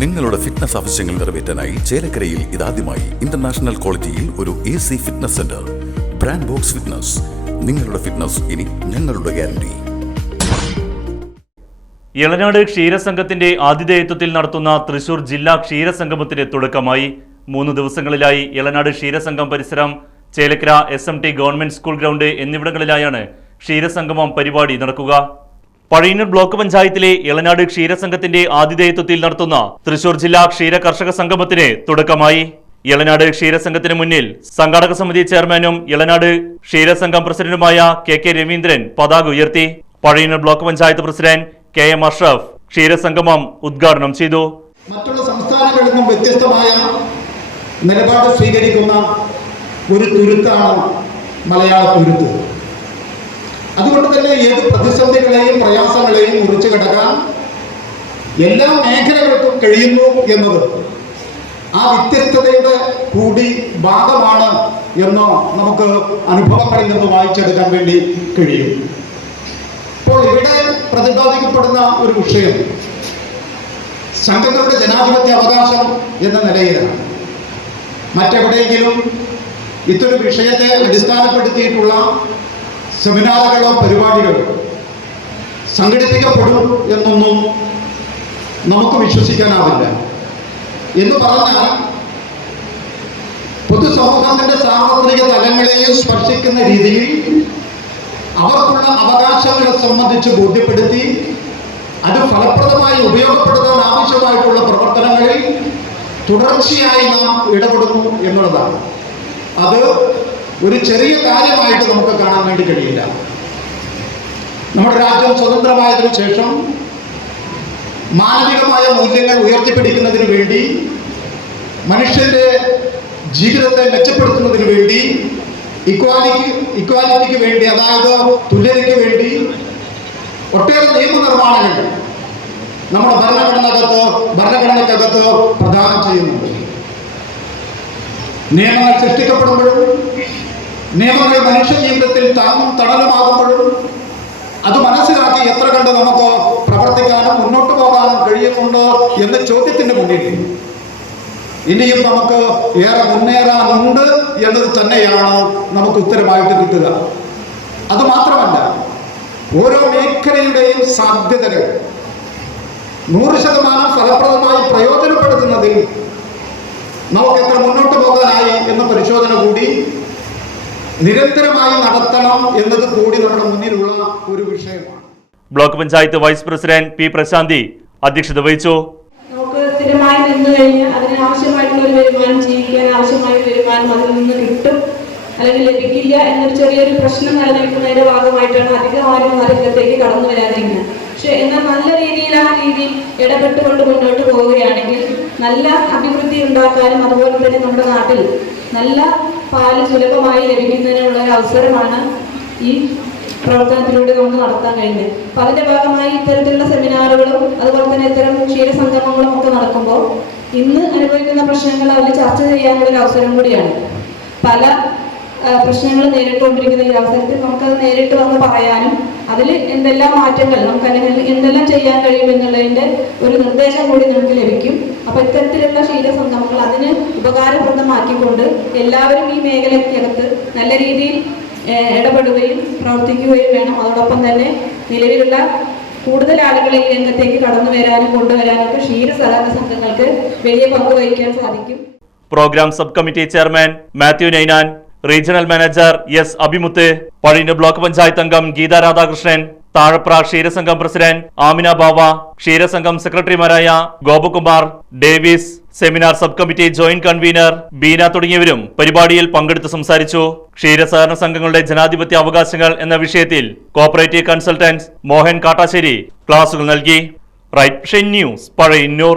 നിങ്ങളുടെ ഫിറ്റ്നസ് ആവശ്യങ്ങൾ നിറവേറ്റാനായി ചേലക്കരയിൽ ഇതാദ്യമായി ഇന്റർനാഷണൽ ക്വാളിറ്റിയിൽ ഒരു AC fitness centre. Brand box fitness. നിങ്ങളുടെ ഫിറ്റ്നസ് ഇനി ഞങ്ങളുടെ ഗ്യാരണ്ടി. ഇളനാട് ക്ഷീരസംഘത്തിന്റെ ആതിഥേയത്വത്തിൽ നടത്തുന്ന തൃശൂർ ജില്ലാ ക്ഷീരസംഗമത്തിന് തുടക്കമായി. 3 ദിവസങ്ങളിലായി ഇളനാട് ക്ഷീരസംഘം പരിസരം, Chelakkara SMT government school ground എന്നിവിടങ്ങളിലായാണ് ക്ഷീരസംഗമം പരിപാടി നടക്കുക. പഴയന്നൂർ ബ്ലോക്ക് പഞ്ചായത്തിലെ ഇളനാട് ക്ഷീരസംഘത്തിന്റെ ആതിഥേയത്വത്തിൽ നടത്തുന്ന തൃശൂർ ജില്ലാ ക്ഷീര കർഷക സംഗമത്തിന് തുടക്കമായി. ഇളനാട് ക്ഷീരസംഘത്തിന് മുന്നിൽ സംഘാടക സമിതി ചെയർമാനും ഇളനാട് ക്ഷീരസംഘം പ്രസിഡന്റുമായ KK രവീന്ദ്രൻ പതാക ഉയർത്തി. Pazhayannur block panchayat president KM Ashraf ക്ഷീരസംഗമം ഉദ്ഘാടനം ചെയ്തു. മറ്റുള്ള സംസ്ഥാനങ്ങളിൽ നിന്നും വ്യത്യസ്തമായ നിലപാട് സ്വീകരിക്കുന്ന ഒരു തുരുത്താണ് മലയാള തുരുത്ത്. അതുകൊണ്ട് തന്നെ ഏത് പ്രതിസന്ധികളെയും പ്രയാസങ്ങളെയും മുറിച്ചു കടക്കാൻ എല്ലാ മേഖലകൾക്കും കഴിയുന്നു എന്നത് ആ വ്യത്യസ്തതയുടെ കൂടി ഭാഗമാണ് എന്ന് നമുക്ക് അനുഭവങ്ങളിൽ നിന്ന് വായിച്ചെടുക്കാൻ വേണ്ടി കഴിയും. ഇപ്പോൾ ഇവിടെ പ്രതിപാദിക്കപ്പെടുന്ന ഒരു വിഷയം സംഘങ്ങളുടെ ജനാധിപത്യ അവകാശം എന്ന നിലയിലാണ്. മറ്റെവിടെയെങ്കിലും ഇത്തരം വിഷയത്തെ അടിസ്ഥാനപ്പെടുത്തിയിട്ടുള്ള സെമിനാറുകളോ പരിപാടികളോ സംഘടിപ്പിക്കപ്പെടും എന്നൊന്നും നമുക്ക് വിശ്വസിക്കാനാവില്ല. എന്ന് പറഞ്ഞാൽ പൊതുസമൂഹത്തിന്റെ സാർവത്രിക തലങ്ങളെയും സ്പർശിക്കുന്ന രീതിയിൽ അവർക്കുള്ള അവകാശങ്ങളെ സംബന്ധിച്ച് ബോധ്യപ്പെടുത്തി അത് ഫലപ്രദമായി ഉപയോഗപ്പെടുത്താൻ ആവശ്യമായിട്ടുള്ള പ്രവർത്തനങ്ങളിൽ തുടർച്ചയായി നാം ഇടപെടുന്നു എന്നുള്ളതാണ്. അത് ഒരു ചെറിയ കാര്യമായിട്ട് നമുക്ക് കാണാൻ വേണ്ടി കഴിയില്ല. നമ്മുടെ രാജ്യം സ്വതന്ത്രമായതിനു ശേഷം മാനവികമായ മൂല്യങ്ങൾ ഉയർത്തിപ്പിടിക്കുന്നതിന് വേണ്ടി, മനുഷ്യന്റെ ജീവിതത്തെ മെച്ചപ്പെടുത്തുന്നതിന് വേണ്ടി, ഇക്വാലിറ്റിക്ക് വേണ്ടി, അതായത് തുല്യതയ്ക്ക് വേണ്ടി ഒട്ടേറെ നിയമനിർമ്മാണങ്ങൾ നമ്മുടെ ഭരണഘടനയ്ക്കകത്ത് പ്രദാനം ചെയ്യുന്നുണ്ട്. നിയമങ്ങൾ സൃഷ്ടിക്കപ്പെടുമ്പോഴും നിയമങ്ങൾ മനുഷ്യ ജീവിതത്തിൽ താങ്ങും തണലുമാകുമ്പോഴും അത് മനസ്സിലാക്കി എത്ര കണ്ട് നമുക്ക് പ്രവർത്തിക്കാനും മുന്നോട്ട് പോകാനും കഴിയുന്നുണ്ടോ എന്ന ചോദ്യത്തിന് മുന്നിൽ ഇനിയും നമുക്ക് ഏറെ മുന്നേറാനുണ്ട് എന്നത് തന്നെയാണ് നമുക്ക് ഉത്തരമായിട്ട് കിട്ടുക. അതുമാത്രമല്ല, ഓരോ മേഖലയുടെയും സാധ്യതകൾ 100% ഫലപ്രദമായി പ്രയോജനപ്പെടുത്തുന്നതിൽ നമുക്ക് എത്ര മുന്നോട്ട് പോകാനായി എന്ന പരിശോധന കൂടി നിരന്തരമായി നടത്തണം എന്നത് കൂടി നമ്മുടെ മുന്നിലുള്ള ഒരു വിഷയമാണ്. Block panchayat vice president P Prashanthi അധ്യക്ഷത വഹിച്ചു. നമുക്ക് സ്ഥിരമായി നിന്ന് കഴിഞ്ഞാൽ അതിനാവശ്യമായിട്ടുള്ള ഒരു വരുമാനം, ജീവിക്കാൻ ആവശ്യമായ വരുമാനം അതിൽ നിന്ന് കിട്ടും അല്ലെങ്കിൽ ലഭിക്കില്ല എന്നൊരു ചെറിയൊരു പ്രശ്നം നിലനിൽക്കുന്നതിന്റെ ഭാഗമായിട്ടാണ് അധികം ആരും രംഗത്തേക്ക് കടന്നു വരാതിരിക്കുന്നത്. പക്ഷെ എന്നാൽ നല്ല രീതിയിൽ ആ രീതിയിൽ ഇടപെട്ടുകൊണ്ട് മുന്നോട്ട് പോവുകയാണെങ്കിൽ നല്ല അഭിവൃദ്ധി ഉണ്ടാക്കാനും അതുപോലെ തന്നെ നമ്മുടെ നാട്ടിൽ നല്ല പാല് സുലഭമായി ലഭിക്കുന്നതിനുള്ള ഒരു അവസരമാണ് ഈ പ്രവർത്തനത്തിലൂടെ നമുക്ക് നടത്താൻ കഴിഞ്ഞത്. അപ്പം അതിന്റെ ഭാഗമായി ഇത്തരത്തിലുള്ള സെമിനാറുകളും അതുപോലെ തന്നെ ഇത്തരം ക്ഷീരസംഗമങ്ങളും ഒക്കെ നടക്കുമ്പോൾ ഇന്ന് അനുഭവിക്കുന്ന പ്രശ്നങ്ങൾ അതിൽ ചർച്ച ചെയ്യാനുള്ള ഒരു അവസരം കൂടിയാണ്. പല പ്രശ്നങ്ങൾ നേരിട്ടുകൊണ്ടിരിക്കുന്ന ഈ അവസരത്തിൽ നമുക്കത് നേരിട്ട് വന്ന് പറയാനും അതിൽ എന്തെല്ലാം മാറ്റങ്ങൾ നമുക്ക് അല്ലെങ്കിൽ എന്തെല്ലാം ചെയ്യാൻ കഴിയും എന്നുള്ളതിൻ്റെ ഒരു നിർദ്ദേശം കൂടി നമുക്ക് ലഭിക്കും. അപ്പോൾ ഇത്തരത്തിലുള്ള ക്ഷീരസംഗമങ്ങൾ അതിന് ഉപകാരപ്രദമാക്കിക്കൊണ്ട് എല്ലാവരും ഈ മേഖലയ്ക്കകത്ത് നല്ല രീതിയിൽ ഇടപെടുകയും പ്രവർത്തിക്കുകയും വേണം. അതോടൊപ്പം തന്നെ നിലവിലുള്ള കൂടുതൽ ആളുകളെ ഈ രംഗത്തേക്ക് കടന്നു വരാനും കൊണ്ടുവരാനൊക്കെ ക്ഷീര സഹകരണ സംഘങ്ങൾക്ക് വലിയ പങ്ക് വഹിക്കാൻ സാധിക്കും. Program sub committee chairman Mathew Ninan, regional manager S Abhimuth, Pazhayannur block panchayat അംഗം ഗീത രാധാകൃഷ്ണൻ, താഴപ്ര ക്ഷീരസംഘം പ്രസിഡന്റ് ആമിന ബാവ, ക്ഷീരസംഘം സെക്രട്ടറിമാരായ Gopakumar, Davis, seminar sub committee joint convener Beena തുടങ്ങിയവരും പരിപാടിയിൽ പങ്കെടുത്ത് സംസാരിച്ചു. ക്ഷീരസഹകരണ സംഘങ്ങളുടെ ജനാധിപത്യ അവകാശങ്ങൾ എന്ന വിഷയത്തിൽ കോഓപ്പറേറ്റീവ് കൺസൾട്ടന്റ് മോഹൻ കാട്ടാശ്ശേരി ക്ലാസുകൾ നൽകി. Right news, Pazhayannur.